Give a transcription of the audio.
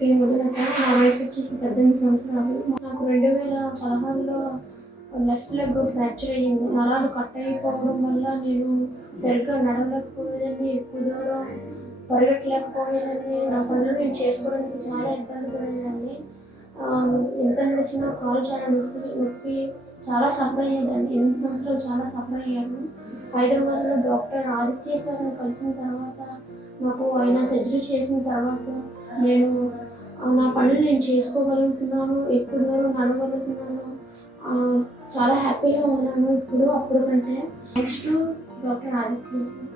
యూట్యూబ్‌కి మొదలట నా వయసు వచ్చేసి 18 సంవత్సరాలు. నాకు 2016లో లెఫ్ట్ లెగ్ ఫ్రాక్చర్ అయ్యింది. నరాలు కట్ అయిపోవడం వల్ల నేను సరిగ్గా నడవలేకపోయేదాన్ని, ఎక్కువ దూరం పరిగెట్టలేకపోయేదాన్ని. నా పనులు నేను చేసుకోవడానికి చాలా ఇబ్బంది పడేదాన్ని. ఎంత నడిచినా కాలు చాలా నొప్పి చాలా సఫర్ అయ్యేదాన్ని. 8 సంవత్సరాలు చాలా సఫర్ అయ్యాను. హైదరాబాద్‌లో డాక్టర్ ఆదిత్య సార్‌ని కలిసిన తర్వాత నాకు ఆయన సర్జరీ చేసిన తర్వాత నేను నా పనులు నేను చేసుకోగలుగుతున్నాను. ఎక్కువ దూరం నడవగలుగుతున్నాను. చాలా హ్యాపీగా ఉన్నాను ఇప్పుడు అప్పుడు కంటే. Next doctor Aditya sir.